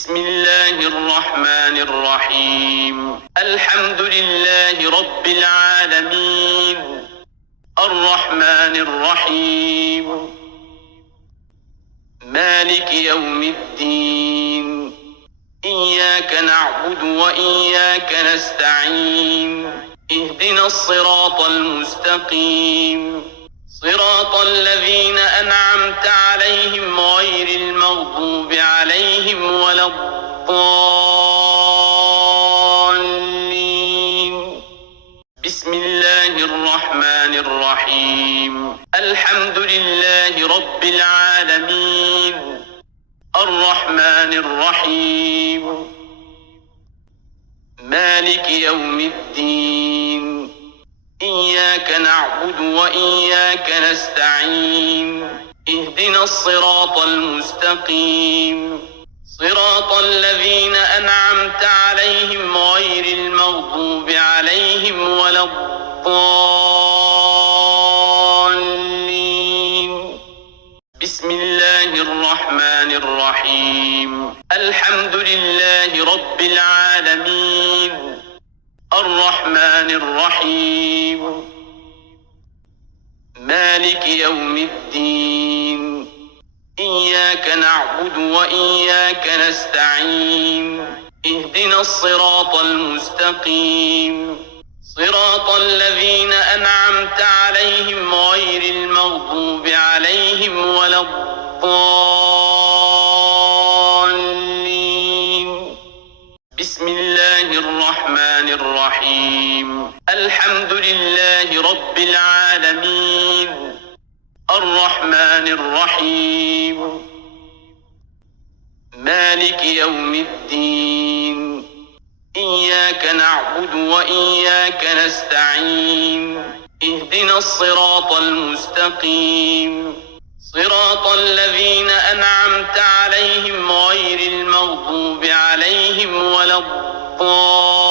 بسم الله الرحمن الرحيم. الحمد لله رب العالمين، الرحمن الرحيم، مالك يوم الدين. إياك نعبد وإياك نستعين. اهدنا الصراط المستقيم، صراط الذين أنعمت عليهم غير المغضوب عليهم ولا الضالين. بسم الله الرحمن الرحيم. الحمد لله رب العالمين، الرحمن الرحيم، مالك يوم الدين. إياك نعبد وإياك نستعين. اهدنا الصراط المستقيم، صراط الذين أنعمت عليهم غير المغضوب عليهم ولا الضالين. بسم الله الرحمن الرحيم. الحمد لله رب العالمين، الرحمن الرحيم، مالك يوم الدين. إياك نعبد وإياك نستعين. اهدنا الصراط المستقيم، صراط الذين أنعمت عليهم غير المغضوب عليهم ولا الضالين. بسم الله الرحمن الرحيم. الحمد لله رب العالمين، الرحمن الرحيم، مالك يوم الدين. إياك نعبد وإياك نستعين. اهدنا الصراط المستقيم، صراط الذين أنعمت عليهم غير المغضوب عليهم ولا الضالين.